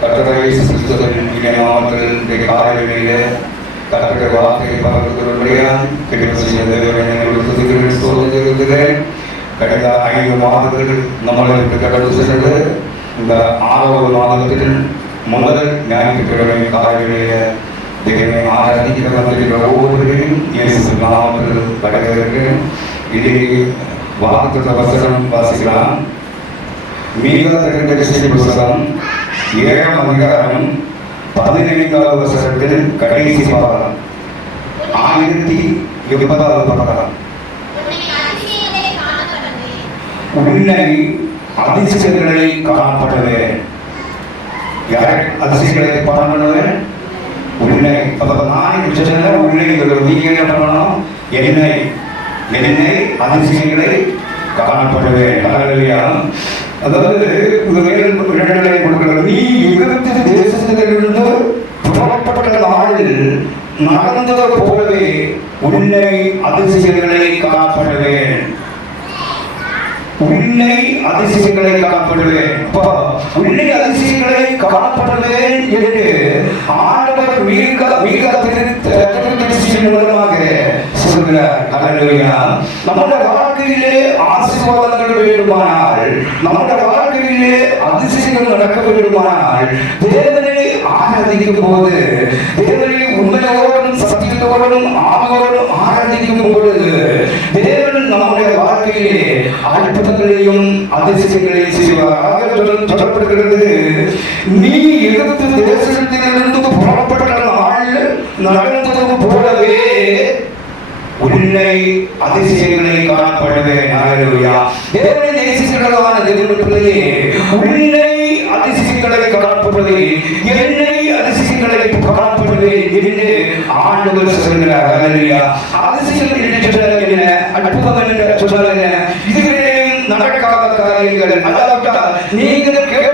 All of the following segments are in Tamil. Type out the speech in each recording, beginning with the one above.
கர்த்தரை கிறிஸ்துவின் நாமத்தில் காலையிலே கர்த்தருடைய வார்த்தையை பகிர்ந்துள்ளபடியால் கிடைப்பு செய்ய கடந்த ஐந்து மாதங்கள் நம்மளை விட்டு சென்றது. இந்த ஆறாவது மாதத்தில் முதல் ஞாயிற்றுக்கிழமை காலையிலேயே தேவனை ஆராதிக்க வந்திருக்கிற ஒவ்வொருவரையும் இயேசு நாமத்தில் வரவேற்கிறேன். இதை வார்த்தை வசனம் வாசிக்கலாம். மீக திரண்ட புஸ்தகம் ஏழாம் அதிகாரம் பதினைந்தாவது வருஷத்தில் கடைசி பாகம். ஆயிரத்தி எண்பதாவது பாகம். உன்னை அதிசயங்களை காணப்படவே யார் அதிசயங்களை பண்ணவே உன்னை. அப்ப நான் சொன்ன உன்னை நீங்க என்ன பண்ணணும்? என்னை. என்னை அதிசயங்களை காணப்படவே அல்லையா. அதாவது இடங்களை கொடுக்கிறது. நீ எகிப்து தேசத்திலிருந்து புறப்பட்ட நாளில் நடந்தது போலவே உன்னை அதிசயங்களை காணப்படுவேன் உன்னை அதிசயங்களை காணப்படுவேன் உன்னை அதிசயங்களை காணப்படுவேன் என்று ஆண்டவர் மிக மிக திருத்தின் மூலமாக சொல்கிறார். அல்லேலூயா நம்முடைய வாழ்க்கையிலே ஆசீர்வாதங்கள் வேண்டுமானால் நம்முடைய வாழ்க்கையிலே அதிசயங்கள் நடக்க வேண்டுமானால் தேவனை ஆராதிக்கும் போது தேவனை உண்மையோடும் சத்தியத்தோடும் ஆவியோடும் ஆராதிக்கும் பொழுது தேவன் நம்முடைய வாழ்க்கையிலே அற்புதங்களையும் அதிசயங்களையும் செய்வார் சொல்லப்படுகிறது. நீ எகிப்து தேசத்திலிருந்து புறப்பட்ட நாள் நடந்தது போலவே பிள்ளை அதிசயங்களை காணப்படுவேன். ஹalleluya தேவனை நேசிக்கிறதான தேவனுடைய பிள்ளையே உன்னை அதிசயங்களை காணப்படுவே என்னை அதிசயங்களை காணப்படுவேன் என்று ஆண்டவர் சொல்கிறார் ஹalleluya அதிசயம் என்று சொன்னால் என்ன? நடக்காத காரியங்கள். அல்லாவிட்டால் நீங்கள் கேட்க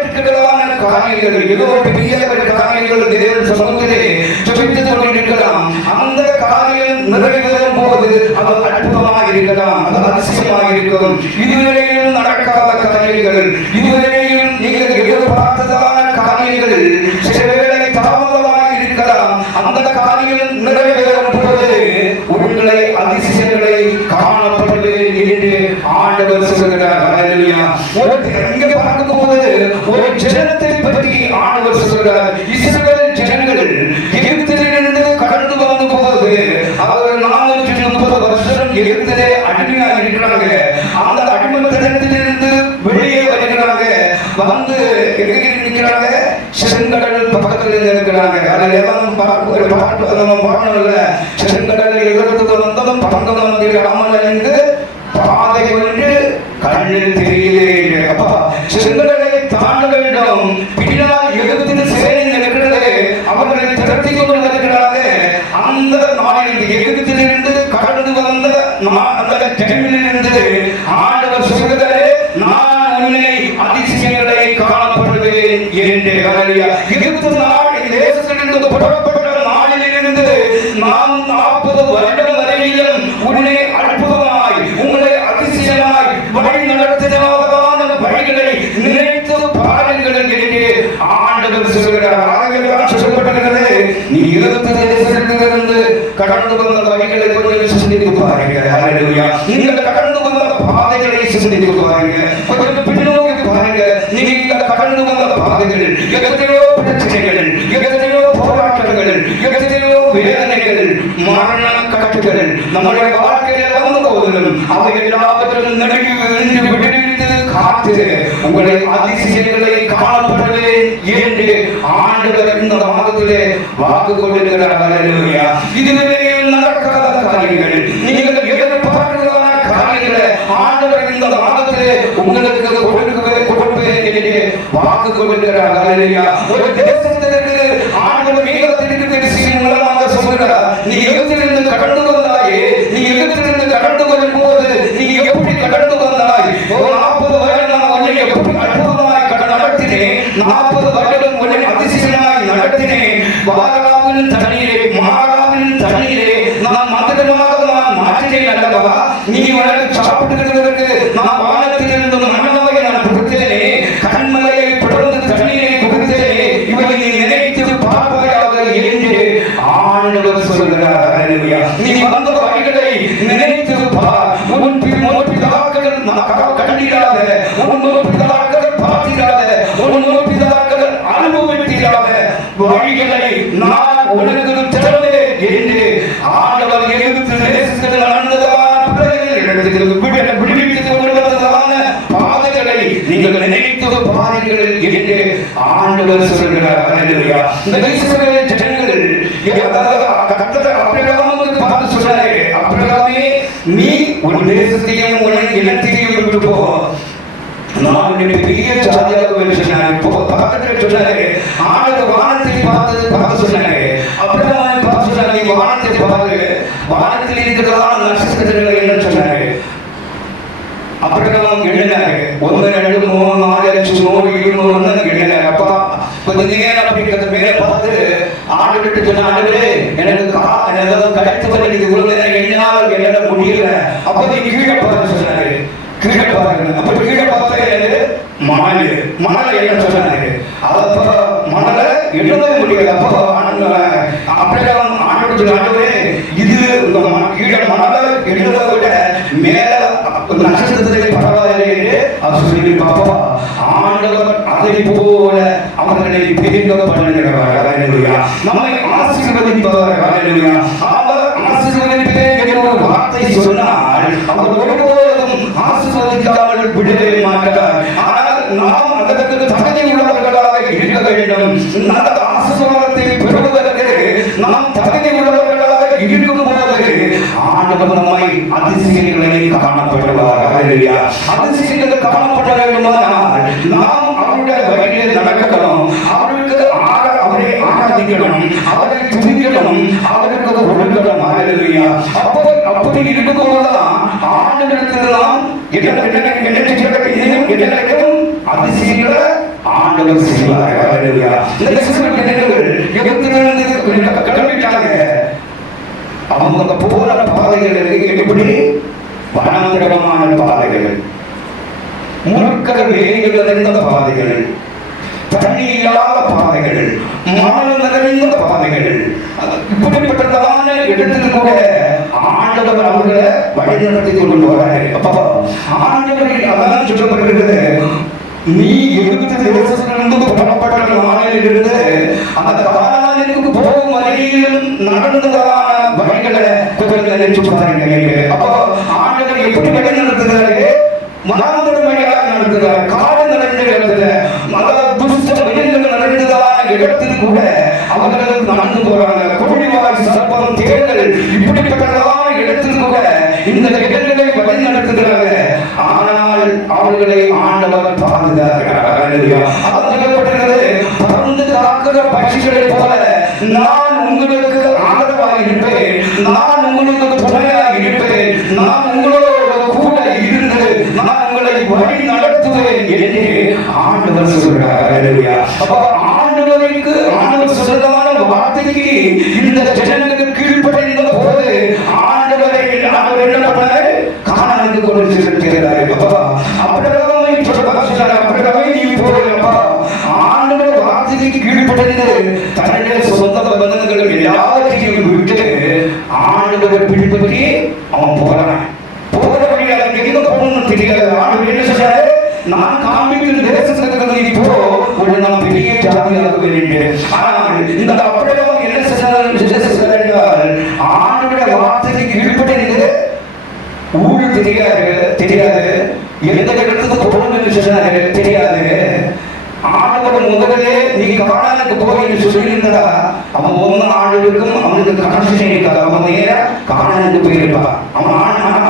காரியங்கள் ஏதோ பெரிய ஒரு காரியங்கள் தேவன் சமூகத்திலே ஜெபித்துக் கொண்டிருக்கலாம் அந்த காரியம் நிறைவேறும் போது அது அற்புதமாக இருக்கலாம் அது அதிசயமாக இருக்கும் இதுவரையும் நடக்காத காரியங்கள் இதுவரையும் நீங்கள் எதிர்பார்த்ததான காரியங்கள் சில வேளை தாமதமாக இருக்கலாம் அந்த காரியம் நிறைவேறும் போது இஸ்ரேல் ஜனங்கள் எகிப்திலிருந்து கடந்து வந்த போது. அவர்கள் நானூற்றி முப்பது வருஷம் எகிப்திலே அடிமையாக இருக்கிறாங்க. அந்த அடிமைத்தனத்திலிருந்து வெளியே வருகிறாங்க. வந்து எங்க நிற்கிறாங்க? செங்கடல் பக்கத்தில் இருக்கிறாங்க. அதில் எல்லாம் ஒரு பாட்டு நம்ம இல்லை. செங்கடல் எதிர்த்து வந்ததும் பக்கம் வந்து ராமனுக்கு பாதை ஒன்று கண்ணில் தெரியலே அந்த நாளில் எகிப்திலிருந்து கடந்து வந்த நா- அந்த டைமிலிருந்து ஆண்டவர் சொல்கிறாரே நான் உன்னை அதிசயங்களை காணப்படுவேன் என்று ஹalleluya எகிப்து நாடு தேசத்திலிருந்து புறப்பட்ட நாளிலிருந்து நான் நாற்பது வருடம் வரையிலும் உன்னை அற்புதமாய் கடந்து வந்த வழிகளை கொஞ்சம் சிந்தித்து பாருங்க ஹalleluya நீங்கள் கடந்து வந்த பாதைகளை சிந்தித்து பாருங்க கொஞ்சம் பின்னோக்கி பாருங்க நீங்கள் கடந்து வந்த பாதைகள் எத்தனையோ பிரச்சனைகள் எத்தனையோ போராட்டங்கள் எத்தனையோ வேதனைகள் மரண கட்டுகள் நம்முடைய வாழ்க்கையில் வந்த போதிலும் அவை எல்லாவற்றிலும் நடுங்கி விழுந்து விடுவித்து காத்து உங்களை அதிசயங்களை காணப்படுவேன் என்று ஆண்டவர் இந்த மாதத்திலே வாக்கு கொண்டிருக்கிறார் ஹalleluya இதுவரை நடக்காத காரியங்கள் நீங்கள் எதிர்பார்க்கிறதான காரியங்களை ஆண்டவர் இந்த மாதத்திலே உங்களுக்கு கொடுக்கவே கொடுப்பேன் என்று வாக்கு கொண்டிருக்கிறார் ஆண்டவர் சொல்கிறார் அல்லேலூயா. இந்த இஸ்ரவேல் ஜனங்கள் அதாவது கர்த்தர் ஆபிரகாமுக்கு பார்த்து சொன்னாரே ஆபிரகாமே நீ உன் தேசத்தையும் உன் இனத்தையும் விட்டு போ. நான் பெரிய ஜாதியாக வேறு சொன்னார் இப்போ பக்கத்தில் சொன்னாரு ஆண்டவர் வானத்தை பார்த்து பார்த்து சொன்னாரு அப்புறம் பார்த்து சொன்னாரு நீ வானத்தை பாரு. வானத்தில் இருக்கிறதான நட்சத்திரங்கள் என்ன சொன்னாரு அப்புறம் ஒன்று ரெண்டு மூணு நாலு அஞ்சு நூறு இருநூறு எண்ணினாரு. அப்பா கொஞ்ச நேரம் அப்படிங்கிறத மேலே பார்த்து ஆண்டு விட்டு சொன்ன ஆண்டுகளே எனக்கு கா ஏதாவது கழுத்து வலி இவ்வளவு நேரம் எண்ணினால் என்னால முடியல. அப்போ நீ கீழே பார்த்து சொன்னாரு. கீழே பாருங்க அப்ப கீழே பார்த்தா மணல். மணல் என்ன சொன்னாரு? அப்ப மணலை எழுதவே முடியாது அப்போ அப்படியே ஆண்டு ஆண்டுகளே இது கீழே மணல எழுத நட்சத்திரத்தை பரவாயில்லை என்று அவர் சொல்லி பாப்பா ஆண்டவர் அதை போல அவர்களை பெருக பண்ணுகிறவர் நம்மை ஆசீர்வதிப்பவர் அவர் ஆசீர்வதிப்பேன் என்ற ஒரு வார்த்தை சொன்னால் அவர் ஒருபோதும் ஆசீர்வதிக்காமல் விடவே மாட்டார். ஆனால் நாம் அதற்கு தகுதி உள்ளவர்களாக இருக்க வேண்டும். நல்ல ஆசீர்வாதத்தை பெறுவதற்கு நாம் தகுதி உள்ளவர்களாக இருக்கும் போது நம்மை அதிசயங்களை காணப்படுவார். ஹalleluya. அதிசயங்கள் காணப்பட வேண்டுமானால் நாம் அவருடைய வழியில் நடக்கணும். அவருக்கு அவரை ஆராதிக்கணும். அவரை துதிக்கணும். அவருக்கு ஒழுங்கணும். ஹalleluya. அப்போ அப்படி இருக்கும்போதுதான் ஆண்டவரிடத்தில் அதிசயங்களை ஆண்டவர் அவங்க போற பாதைகள் எப்படி வனாந்திரமான பாதைகள். முழுக்க வேலிகள் நிறைந்த பாதைகள். தண்ணி இல்லாத பாதைகள். மணல் நிறைந்த பாதைகள். இப்படிப்பட்டதான இடத்துக்கு கூட ஆண்டவர் அவர்களை வழிநடத்தி கொண்டு வராரு. அப்போ ஆண்டவர் அதான் சொல்லப்பட்டிருக்கிறது. நீ எழுபத்தி தேசத்திலிருந்து புறப்பட்ட நாளிலிருந்து அந்த கானானுக்கு போகும் வரையிலும் நடந்ததான வழிகளை நினைச்சு பாருங்க அப்போ ஆண்டவர் எப்படி வழி நடத்துகிறாரு மனாந்தர நடத்துகிறார். காடு நிறைந்த இடத்துல மத துஷ்ட மிருகங்கள் நிறைந்ததான இடத்தில் கூட அவர்கள் நடந்து போறாங்க. கோழிவாய் சர்ப்பம் தேர்தல் இப்படிப்பட்டதான இடத்தில் கூட இந்த இடங்களை வழி நடத்துகிறாங்க ஆனால் அவர்களை ஆண்டவர் பாதுகாக்கிறார். அது சொல்லப்பட்டிருக்கிறது பறந்து காக்கிற பட்சிகளை போல நான் உங்களுக்கு ஆதரவாக இருப்பேன் நான் உங்களுக்கு போகணும்னு என்ன சொல்றாரு? நான் காண்பிக்கும் தேசத்துக்கு நீ போ உன்னை பெரிய ஜாதியாக ஆனால் இந்த அப்படியே என்ன செய்தார் என்றால் வார்த்தைக்கு கீழ்ப்பட்டு ஊரு தெரியாது தெரியாது. எந்த இடத்துக்கு போகணும் என்று சொன்னாரு தெரியாது. ஆண்டவர் முதலே நீங்க காணானுக்கு போய் என்று சொல்லியிருந்தா அவன் ஒன்னு ஆண்டவருக்கும் அவனுக்கு கனெக்ஷன் இருக்காது. அவன் நேரம் காணானுக்கு போயிருப்பா அவன் ஆனால்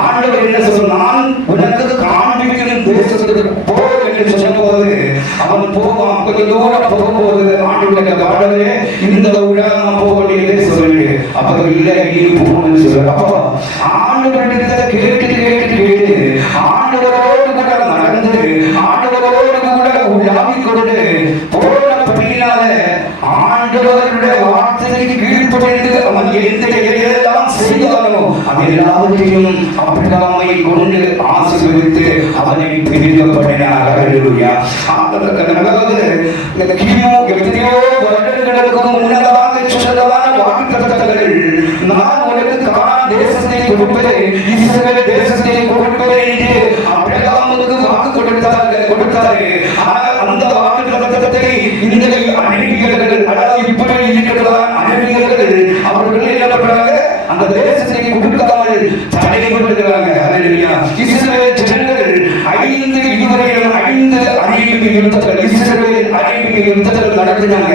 ஆண்டவர் என்ன சொன்னான்? உனக்கு காண்பிக்கிற தேசத்துக்கு போ என்று சொன்னபோது அவன் போவான். கொஞ்ச தூரம் போகும்போது ஆண்டவருடைய வாழவே இந்த ஊழல் நான் போக வேண்டியதே சொல்லு. அப்ப இல்லை நீ போகணும்னு சொல்ற அப்போ ஆண்டவரிடத்துல எல்லாவற்றையும் அபிராமை கொண்டு ஆசீர்வதித்து அவனை பிரிக்கப்படினார் ஹalleluya. அதாவது இந்த கிமு எத்தனையோ வருடங்களுக்கு முன்னதாக சொன்னதான வாக்குத்தத்தங்கள். நான் உனக்கு காணான் தேசத்தை கொடுப்பேன் இஸ்ரேல் தேசத்தை கொடுப்பேன் என்று அபிரகாமுக்கு வாக்கு கொடுத்தார்கள் கொடுத்தாரு. ஆனால் அந்த வாக்குத்தத்தத்தை இந்த அநேகர்கள் அதாவது இப்படி இருக்கிறதா அநேகர்கள் அவர்கள் என்ன பண்றாங்க அந்த தேசத்தை கொடுக்காமல் தடைபடுகிறாங்க அல்லேலூயா இஸ்ரவேல் ஜனங்கள் ஐந்து இதுவரையிலும் ஐந்து அறிவிப்பு யுத்தத்தில் இஸ்ரவேல் அறிவிப்பு யுத்தத்தில் நடத்தினாங்க.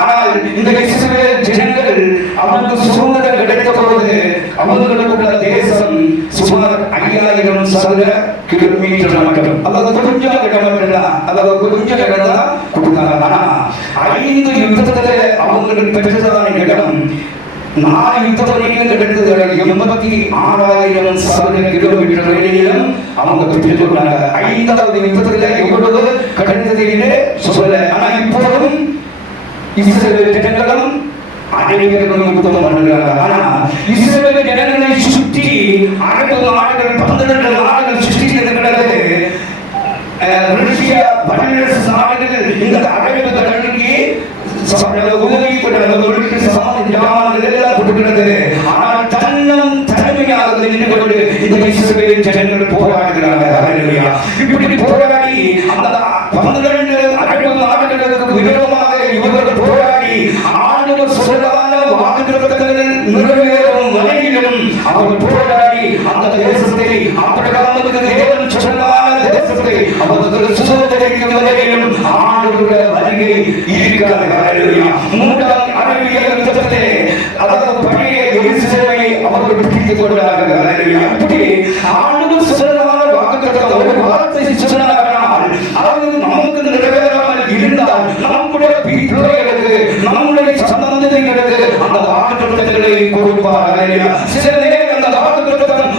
ஆனால் இந்த இஸ்ரவேல் ஜனங்கள் அவருக்கு சுதந்திரம் கிடைத்த போது பொழுது அவர்களுக்குள்ள தேசம் சுமார் ஐயாயிரம் சதுர கிலோமீட்டர் மட்டும். அதாவது கொஞ்சம் கிடமா இருந்தா அதாவது கொஞ்சம் கிடந்தா கொடுத்தாங்க. ஆனா ஐந்து யுத்தத்தில் அவங்களுக்கு பெற்றதான இடம் நாலு யுத்தப்பணிகள் கிடைத்தது எண்பத்தி ஆறாயிரம் சதுர கிலோமீட்டர் வெளியிலும் அவங்க பெற்றுக்கொண்டாங்க. ஐந்தாவது யுத்தத்தில் எவ்வளவு கிடைத்தது என்று ஆனா இப்போதும் இஸ்ரேல் ஜனங்களும் அனைவரும் யுத்தம் பண்ணுகிறாங்க. ஆனா இஸ்ரேல் ஜனங்களை சுற்றி அரபு நாடுகள் பன்னிரண்டு நாடுகள் சுற்றி இருக்கிறது ரஷ்யா வடகிழக்கு நாடுகள் இந்த அரபு கடலுக்கு உதவி கொடுக்கிறது கொடுக்கிறது ஆனால் தன்னம் தலைமையாக நின்று கொண்டு இந்த இஸ்ரேல் ஜனங்கள் போராடுகிறாங்க ஹalleluya. இப்படி போராடி அந்த பன்னிரண்டு அரபு நாடுகளுக்கு விரோதமாக இவர்கள் போராடி ஆண்டவர் சொல்லதான வாக்குத்தத்தங்கள் நிறைவேறும் வரையிலும் அவர்கள் போராடி அந்த தேசத்தை ஆபிரகாமுக்கு தேவன் சொன்னதான தேசத்தை அவர்கள் சுதந்திரிக்கும் வரையிலும் ஆண்டவருடைய வருகை இருக்கிறது ஹalleluya. மூன்றாம் அரபியல் யுத்தத்திலே அதாவது பழைய எருசலேமை அவர்கள் பிடித்துக் கொண்டார்கள் அப்படி இப்படி சுதந்திரமான வாக்குத்தத்தை வாக்குத்தத்தம் ஒரு வார்த்தை சொன்னார்கள் அது நமக்கு நிறைவேறாமல் இருந்தால் நம்முடைய பிள்ளைகளுக்கு நம்முடைய சந்ததிகளுக்கு அந்த வாக்குத்தத்தங்களை கொடுப்பார் ஹalleluya. சில நேரம் அந்த வாக்குத்தத்தம்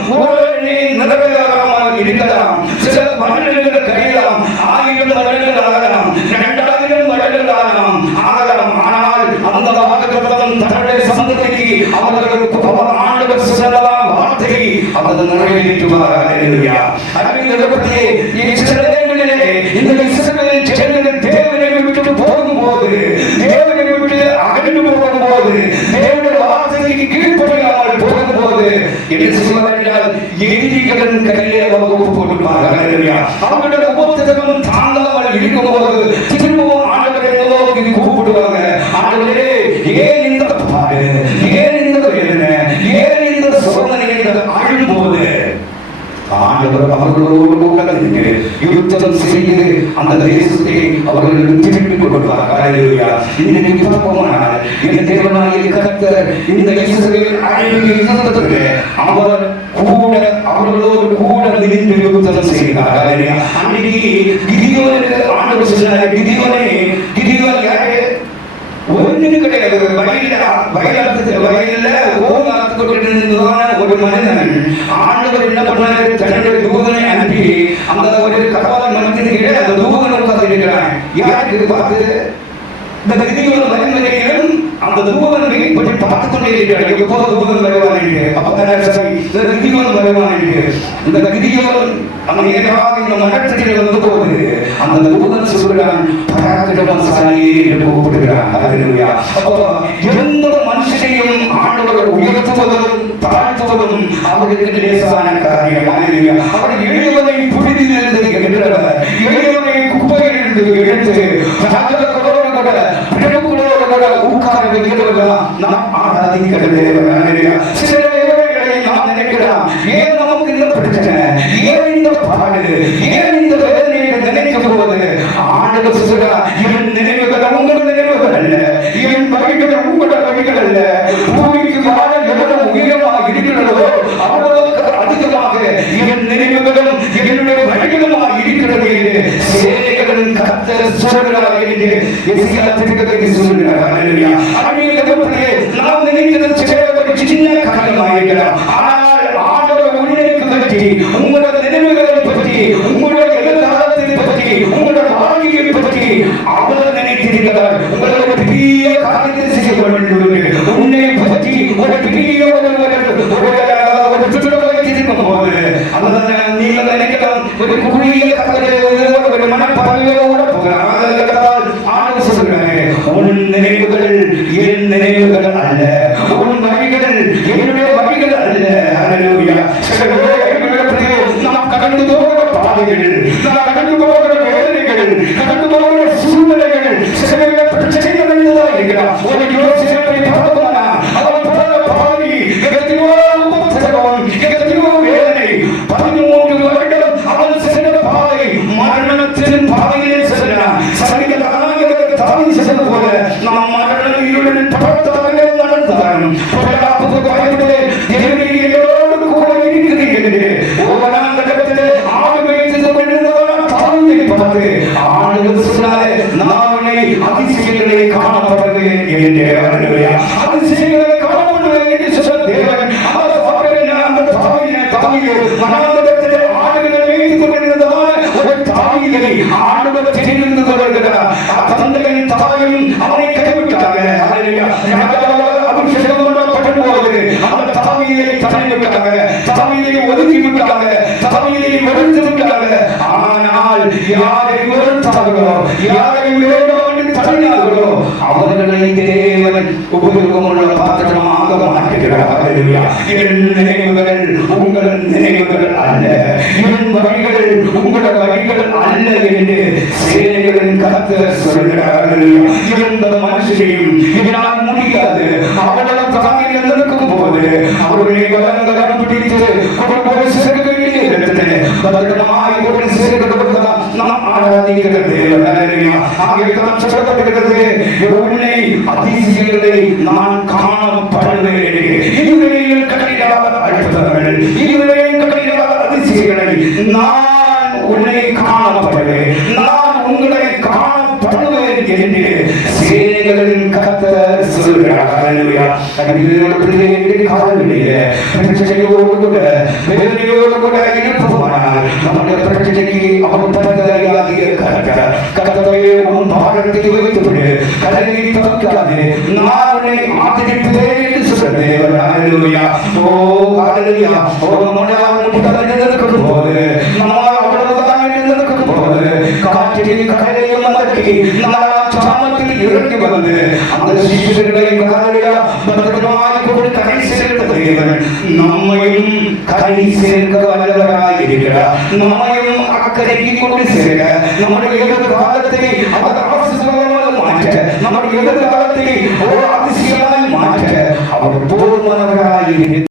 நிறைவேறாமல் இருக்கலாம் சில வருடங்கள் உபத்திரவம் தாங்காமல் இருக்கும்போது திரும்பவும் ஆண்டவர் அவர்களோடு கூட யுத்தம் செய்து அந்த தேசத்தை அவர்கள் திருப்பி கொடுப்பார் இன்னைக்கு பார்ப்போமானால் இந்த தேவனாகிய கர்த்தர் இந்த இஸ்ரவேல் அழிவுக்கு யுத்தத்திற்கு அவர் கூட அவர்களோடு கூட நின்று யுத்தம் செய்கிறார் அன்னைக்கு கிதியோனுக்கு சொன்னார் கிதியோனே கிதியோன் யாரு? ஒன்றும் கிடையாது. வயலாத்து வயல்ல ஒரு மனிதன். ஆண்டவர் என்ன பண்ணாரு? தன்னுடைய யாருக்கு பார்த்து இந்த தகுதியுள்ள வரைமுறையிலும் அந்த தூதனை பற்றி பார்த்து கொண்டே இருக்கிறார். எப்போது தூதன் வருவான் என்று அப்பதான் சரி இந்த தகுதியுள்ள வருவான் என்று இந்த தகுதியுள்ள அந்த நேராக இந்த மரத்தில் வந்து போகுது. அந்த தூதன் சொல்கிறான் பராக்கிரமசாலி என்று கூப்பிடுகிறான். ஹalleluya. அப்போ எந்த மனுஷனையும் ஆண்டவர் உயர்த்துவதும் தாழ்த்துவதும் அவருக்கு லேசான காரியம் அவர் எளியவனை புரிந்து இருந்தது எளியவனை குப்பையிலிருந்து எடுத்து ராஜகளோடு கூட பிரபுக்களோடு கூட உட்கார வைக்கிறவர்களாம் நாம் ஆராதிக்கிற சில நாம் நினைக்கலாம். ஏன் நமக்கு இந்த பிரச்சனை? ஏன் இந்த பாடு? ஏன் இந்த வேதனையை நினைக்கும் போது நினைவுகள் உங்கள் நினைவுகள் அல்ல. உங்களோட அல்ல. பூமிக்கு வாழ எவ்வளவு உயரமாக இருக்கிறதோ அவ்வளவுக்கு அதிகமாக என் நினைவுகளும் என்னுடைய வழிகளுமாக இருக்கிறது. என்று சேனைகளின் கர்த்தர் சொல்கிறார் என்று எசியா சொல்கிறார் ஹalleluya அருமையானவர்களே நாம் நினைக்கிறது சில ஒரு சின்ன காரியமாக இருக்கலாம் ஆனால் ஆண்டவர் உன்னைக்கு பற்றி உங்களோட நினைவுகளை பற்றி உங்களுடைய எதிர்காலத்தை பற்றி உங்களுடைய வாழ்க்கையை பற்றி அவர் நினைத்திருக்கிறார் உங்களோட பெரிய காரியத்தை செய்ய வேண்டும் என்று. உன்னை பற்றி ஒரு பெரிய ஒரு ஒரு- ஒரு- ஒரு சுற்றுலா வைத்திருக்கும் போது அதுதான் நீங்கள் நினைக்கலாம் ஒரு குறுகிய கதையை ஒரு மனப்பார்வையோட அல்ல. உன் வழிகள் என்னுடைய வழிகள் அல்ல. ஹalleluya கடந்து போகிற பாதைகள் கடந்து போகிற வேதனைகள் கடந்து யாரை வெறுத்தார்களோ யாரை வேண்டாம் தள்ளினார்களோ அவர்களை தேவன் உபயோகமுள்ள பாத்திரமாக மாற்றுகிறார் என் நினைவுகள் உங்கள் நினைவுகள் அல்ல என் வழிகள் உங்கள் வழிகள் அல்ல என்று சேனைகளின் கர்த்தர் சொல்கிறார்கள் ஹalleluya. எந்த மனுஷனையும் இதனால் முடியாது அவர்களும் போது. அவர்களை கலங்கரம் பிடித்து அவர்கள் சேர்க்க வேண்டிய இடத்திலே பத்திரமாய் கொண்டு சேர்க்கப்படுவதால் நாம் ஆராதிக்கிற தேவன் ஹalleluya. உன்னை அதிசயங்களை நான் காணப்படுவேன் இதுவரையில் கட்டிடாத அழுத்தங்கள் அதிசயங்களை நான் உன்னை காணப்படுவேன் நான் உங்களை காண என்று சேனைகளின் கர்த்தர் சொல்கிறார் ஹalleluya. கடிதத்திலே என்று காலவெளியிலே பிரச்சனையோடு கூட வேதனையோடு கூட இருப்பவனால் நம்முடைய பிரச்சனைக்கு அவர் பரிகாரியாகிய கர்த்தர் கர்த்தரை உன் பாடத்தை வைத்துவிடு கடலை தவிர்க்காதே நான் உன்னை என்று சொல்ற தேவன் ஓ ஓ இருக்கும் போது நம்மால் இருந்திருக்கும் காற்றில் கடலையும் அதற்கு நாலாம் சாமத்தில் இறங்கி வந்து அந்த சிசுகளை காலையா பத்திரமாய் கொண்டு கரை சேர்த்த தேவன் நம்மையும் கரை சேர்க்க வல்லவராய் இருக்கிறார் நம்மையும் அக்கறைக்கு கொண்டு சேர்க்க நம்முடைய எதிர்காலத்தை அவர் ஆசிரியமாக மாற்ற நம்முடைய எதிர்காலத்தை ஒரு அதிசயமாய் மாற்ற அவர் போதுமானவராய்